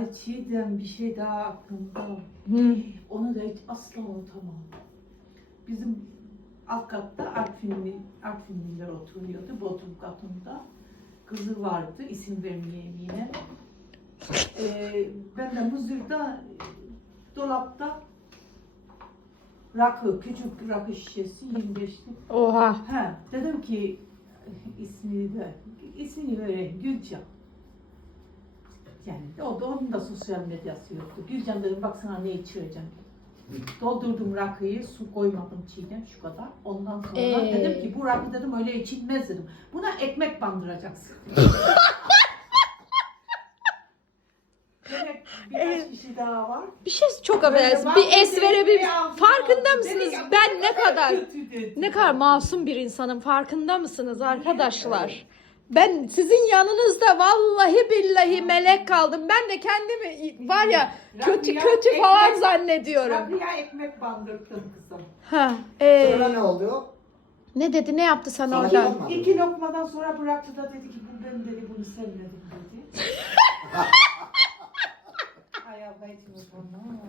Ay Çiğdem bir şey daha aklımda. Hı. Onu da hiç asla unutamam. Bizim alt katta Artvinli, Artvinliler oturuyordu. Bodrum katında. Kızı vardı. isim vermeyeyim yine. Ee, ben de Muzur'da dolapta rakı, küçük rakı şişesi 25'lik. Oha. Ha, dedim ki ismini de ismini öğren Gülcan. Yani o da onun da sosyal medyası yoktu. Gülcan dedim baksana ne içireceğim. Doldurdum rakıyı, su koymadım çiğdem şu kadar. Ondan sonra Ee? dedim ki bu rakı dedim öyle içilmez dedim. Buna ekmek bandıracaksın. Demek birkaç kişi daha var. Bir şey çok affedersin. Bir es verebilir Farkında mısınız? Ben ne kadar ne kadar masum bir insanım. Farkında mısınız arkadaşlar? Ben sizin yanınızda vallahi billahi melek kaldım. Ben de kendimi var ya kötü kötü falan zannediyorum. Rabia ekmek bandırttın kızım. Ha, ee, Sonra ne oluyor? ne dedi ne yaptı sana Sana orada? İki lokmadan sonra bıraktı da dedi ki bu ben dedi bunu sevmedim dedi. Hay Allah hiç unutmam.